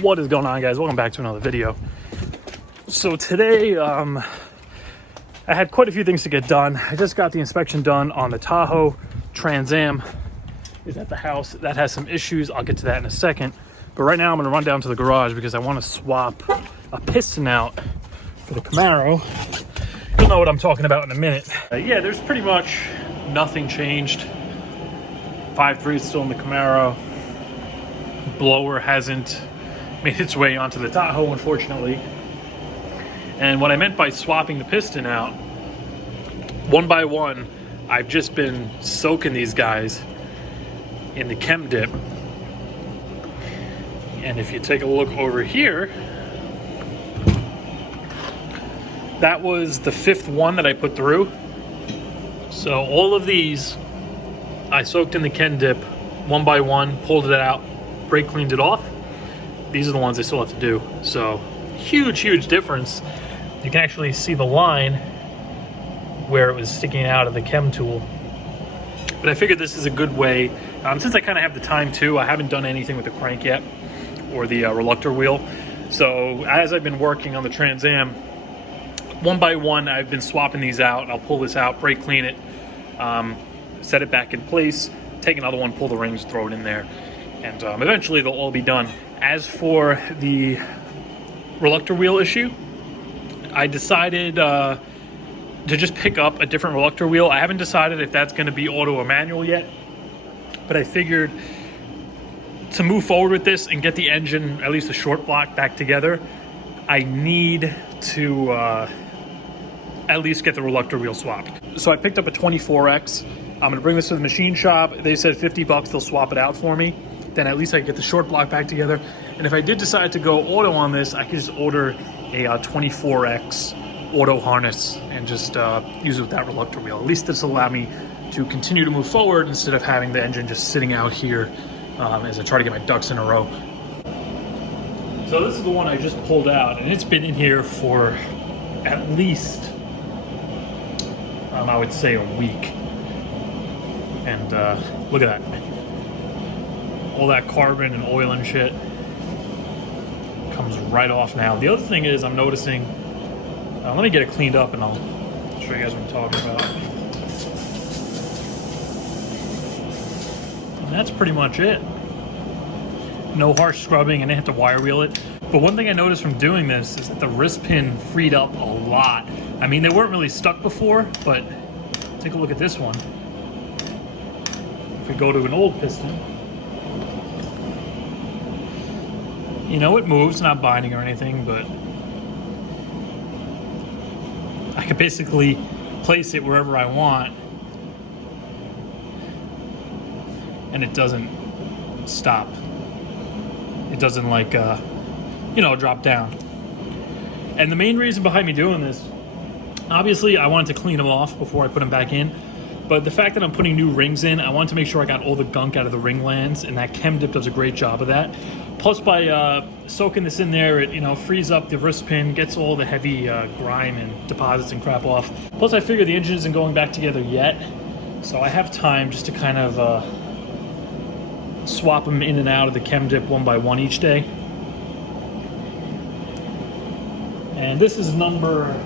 What is going on, guys? Welcome back to another video. So today I had quite a few things to get done. I just got the inspection done on the Tahoe. Trans Am is at the house. That has some issues. I'll get to that in a second, but right now I'm going to run down to the garage because I want to swap a piston out for the Camaro. You'll know what I'm talking about in a minute. Yeah, there's pretty much nothing changed. 5.3 is still in the Camaro. Blower hasn't made its way onto the Tahoe, unfortunately. And what I meant by swapping the piston out, one by one, I've just been soaking these guys in the chem dip. And if you take a look over here, that was the 5th one that I put through. So all of these I soaked in the chem dip one by one, pulled it out, brake cleaned it off. These are the ones I still have to do. So huge difference. You can actually see the line where it was sticking out of the chem tool. But I figured this is a good way, since I kind of have the time too. I haven't done anything with the crank yet or the Reluctor wheel. So as I've been working on the Trans Am, one by one I've been swapping these out. I'll pull this out, brake clean it, set it back in place, take another one, pull the rings, throw it in there, and eventually they'll all be done. As for the Reluctor wheel issue, I decided to just pick up a different Reluctor wheel. I haven't decided if that's going to be auto or manual yet, but I figured to move forward with this and get the engine, at least the short block, back together, I need to at least get the Reluctor wheel swapped. So I picked up a 24X. I'm going to bring this to the machine shop. They said $50, they'll swap it out for me. Then at least I can get the short block back together. And if I did decide to go auto on this, I could just order a 24X auto harness and just use it with that Reluctor wheel. At least this will allow me to continue to move forward instead of having the engine just sitting out here as I try to get my ducks in a row. So this is the one I just pulled out, and it's been in here for at least, I would say, a week. And look at that. All that carbon and oil and shit comes right off now. The other thing is I'm noticing, let me get it cleaned up and I'll show you guys what I'm talking about. And that's pretty much it. No harsh scrubbing, and I didn't have to wire wheel it. But one thing I noticed from doing this is that the wrist pin freed up a lot. I mean, they weren't really stuck before, but take a look at this one. If we go to an old piston, you know, it moves, not binding or anything, but I could basically place it wherever I want and it doesn't stop. It doesn't, like, you know, drop down. And the main reason behind me doing this, obviously I wanted to clean them off before I put them back in, but the fact that I'm putting new rings in, I wanted to make sure I got all the gunk out of the ring lands, and that chem dip does a great job of that. Plus, by soaking this in there, it, you know, frees up the wrist pin, gets all the heavy grime and deposits and crap off. Plus, I figure the engine isn't going back together yet, so I have time just to kind of swap them in and out of the chem dip one by one each day. And this is number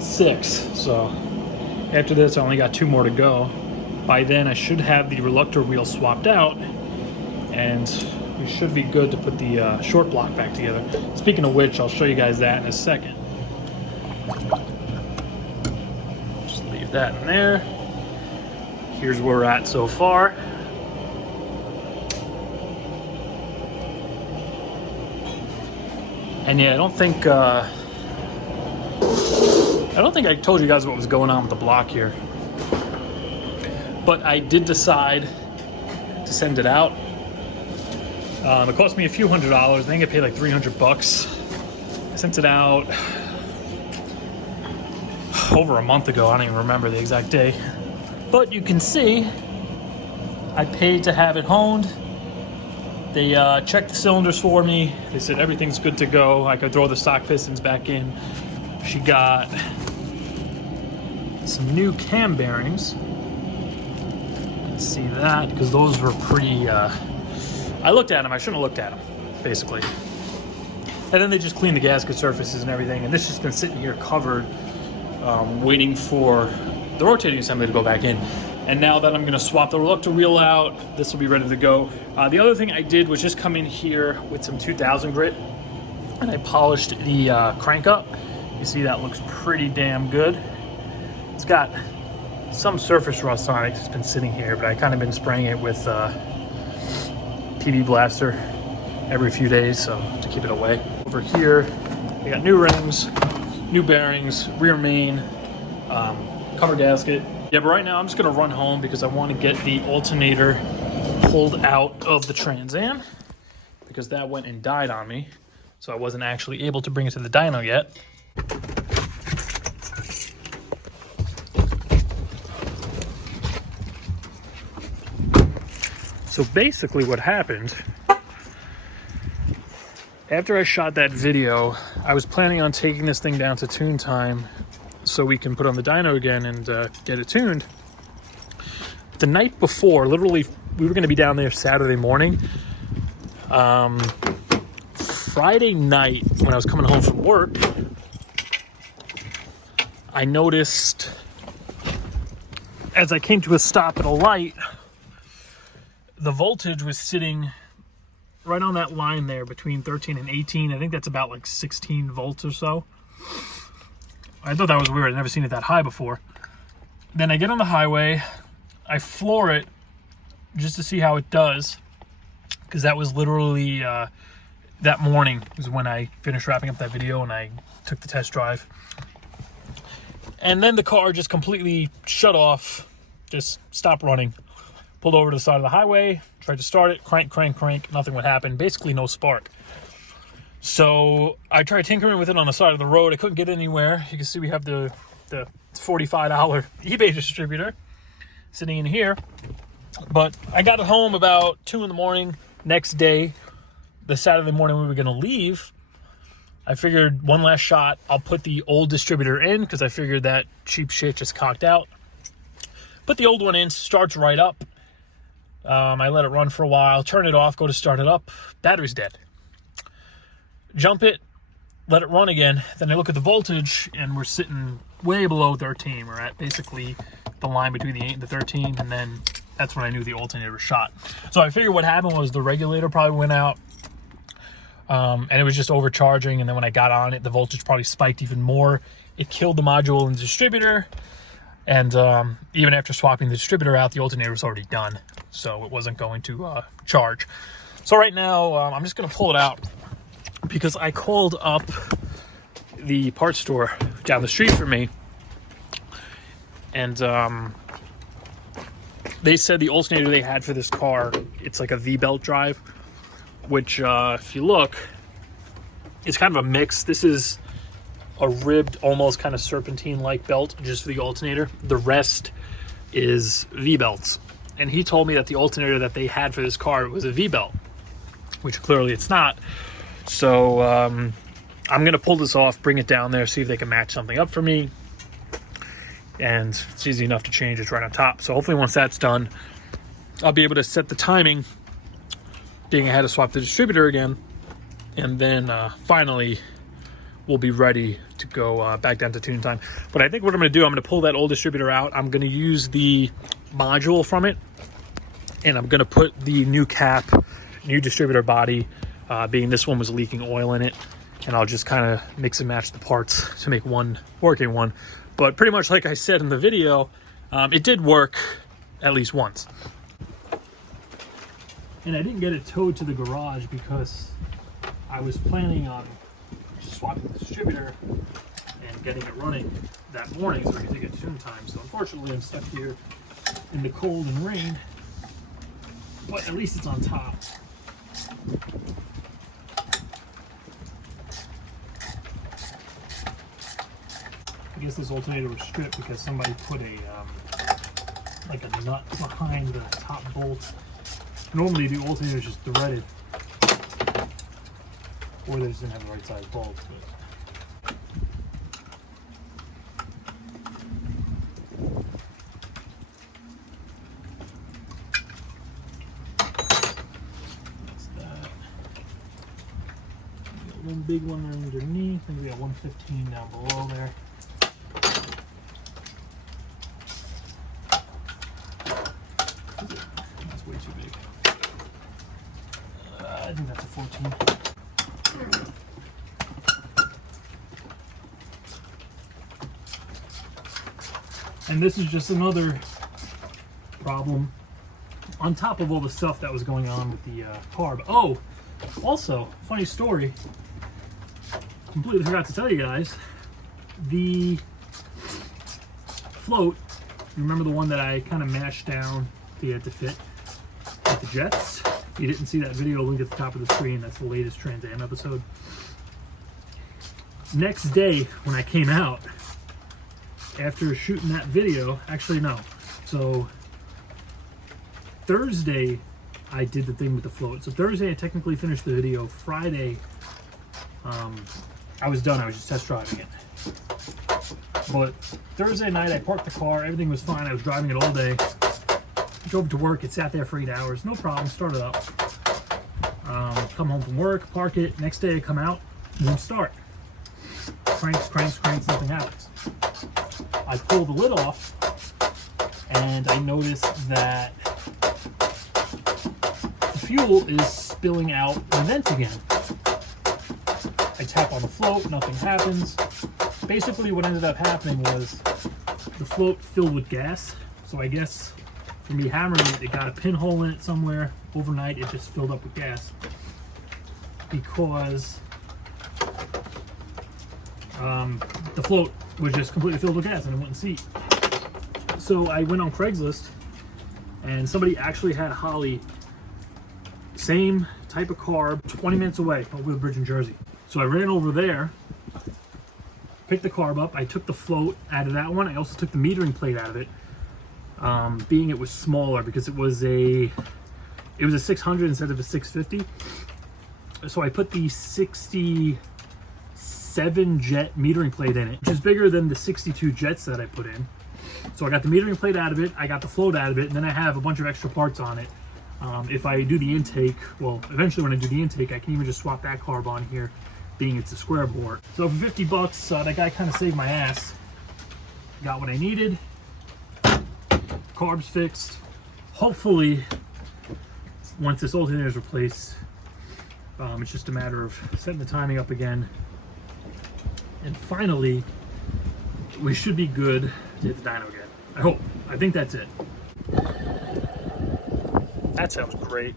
6, so after this I only got 2 more to go. By then I should have the Reluctor wheel swapped out, and we should be good to put the short block back together. Speaking of which, I'll show you guys that in a second. Just leave that in there. Here's where we're at so far. And yeah, I don't think I told you guys what was going on with the block here. But I did decide to send it out. It cost me a few $100s. I think I paid like $300. I sent it out over a month ago. I don't even remember the exact day. But you can see I paid to have it honed. They checked the cylinders for me. They said everything's good to go. I could throw the stock pistons back in. She got some new cam bearings. See that, because those were pretty I looked at them. I shouldn't have looked at them, basically. And then they just clean the gasket surfaces and everything. And this has been sitting here covered, waiting for the rotating assembly to go back in. And now that I'm going to swap the Reluctor wheel out, this will be ready to go. The other thing I did was just come in here with some 2000 grit, and I polished the crank up. You see that looks pretty damn good. It's got some surface rust on it. It's been sitting here, but I kind of been spraying it with PB Blaster every few days, so to keep it away. Over here, we got new rings, new bearings, rear main, cover gasket. Yeah, but right now I'm just gonna run home because I want to get the alternator pulled out of the Trans Am because that went and died on me. So I wasn't actually able to bring it to the dyno yet. So basically what happened, after I shot that video, I was planning on taking this thing down to tune time so we can put on the dyno again and get it tuned. The night before, literally, we were going to be down there Saturday morning. Friday night, when I was coming home from work, I noticed, as I came to a stop at a light, the voltage was sitting right on that line there between 13 and 18. I think that's about like 16 volts or so. I thought that was weird. I'd never seen it that high before. Then I get on the highway, I floor it just to see how it does, because that was literally that morning was when I finished wrapping up that video and I took the test drive. And then the car just completely shut off, just stopped running. Pulled over to the side of the highway, tried to start it, crank, nothing would happen. Basically no spark. So I tried tinkering with it on the side of the road. I couldn't get anywhere. You can see we have the $45 eBay distributor sitting in here. But I got it home about 2 in the morning. Next day, the Saturday morning we were going to leave, I figured one last shot. I'll put the old distributor in because I figured that cheap shit just cocked out. Put the old one in, starts right up. I let it run for a while, turn it off, go to start it up, battery's dead. Jump it, let it run again, then I look at the voltage, and we're sitting way below 13. We're at basically the line between the 8 and the 13, and then that's when I knew the alternator was shot. So I figured what happened was the regulator probably went out, and it was just overcharging, and then when I got on it, the voltage probably spiked even more. It killed the module in the distributor, and even after swapping the distributor out, the alternator was already done, so it wasn't going to charge. So right now, I'm just going to pull it out because I called up the parts store down the street from me, and they said the alternator they had for this car, it's like a V-belt drive, which if you look, it's kind of a mix. This is a ribbed, almost kind of serpentine-like belt just for the alternator. The rest is V-belts. And he told me that the alternator that they had for this car was a V-belt, which clearly it's not. So I'm going to pull this off, bring it down there, see if they can match something up for me. And it's easy enough to change. It's right on top. So hopefully once that's done, I'll be able to set the timing, being I had to swap the distributor again. And then finally, we'll be ready to go back down to tune time. But I think what I'm going to do, I'm going to pull that old distributor out. I'm going to use the module from it, and I'm going to put the new cap, new distributor body, being this one was leaking oil in it, and I'll just kind of mix and match the parts to make one working one. But pretty much like I said in the video, it did work at least once. And I didn't get it towed to the garage because I was planning on swapping the distributor and getting it running that morning so I could take it to tune time. So unfortunately I'm stuck here in the cold and rain, but at least it's on top. I guess this alternator was stripped because somebody put a like a nut behind the top bolt. Normally the alternator is just threaded, or they just didn't have the right size bolts. But that's that. one big one underneath. I think we got 115 down below there. That's way too big. I think that's a 14. And this is just another problem on top of all the stuff that was going on with the carb. Oh, also, funny story. Completely forgot to tell you guys. The float, remember the one that I kind of mashed down to get it to fit with the jets? If you didn't see that video, link at the top of the screen. That's the latest Trans Am episode. Next day, when I came out, after shooting that video, actually no. So Thursday, I did the thing with the float. So Thursday, I technically finished the video. Friday, I was done. I was just test driving it. But Thursday night, I parked the car. Everything was fine. I was driving it all day. Drove to work. It sat there for 8 hours. No problem. Started up. Come home from work, park it. Next day, I come out, won't start. Cranks, cranks, cranks. Nothing happens. I pull the lid off, and I notice that the fuel is spilling out the vent again. I tap on the float, nothing happens. Basically what ended up happening was the float filled with gas. So I guess for me hammering it, it got a pinhole in it somewhere. Overnight it just filled up with gas. Because the float was just completely filled with gas and it wouldn't seat. So I went on Craigslist and somebody actually had a Holly, same type of carb, 20 minutes away over the bridge in Jersey. So I ran over there, picked the carb up. I took the float out of that one. I also took the metering plate out of it, being it was smaller because it was a 600 instead of a 650. So I put the 67 jet metering plate in it, which is bigger than the 62 jets that I put in. So I got the metering plate out of it, I got the float out of it, and then I have a bunch of extra parts on it. If I do the intake, well, eventually when I do the intake, I can even just swap that carb on here, being it's a square bore. So for 50 bucks, that guy kind of saved my ass. Got what I needed. Carbs fixed. Hopefully, once this alternator is replaced, it's just a matter of setting the timing up again. And finally, we should be good to hit the dyno again. I hope. I think that's it. That sounds great.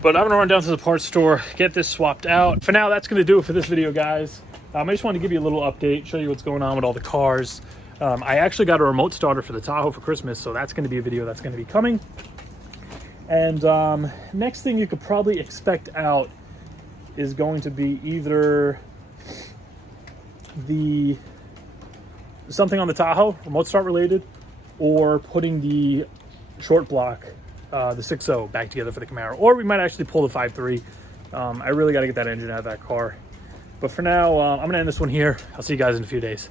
But I'm gonna run down to the parts store, get this swapped out. For now, that's gonna do it for this video, guys. I just wanted to give you a little update, show you what's going on with all the cars. I actually got a remote starter for the Tahoe for Christmas, so that's gonna be a video that's gonna be coming. And next thing you could probably expect out is going to be either something on the Tahoe, remote start related, or putting the short block, the 6.0 back together for the Camaro. Or we might actually pull the 5.3. I really got to get that engine out of that car. But for now, I'm going to end this one here. I'll see you guys in a few days.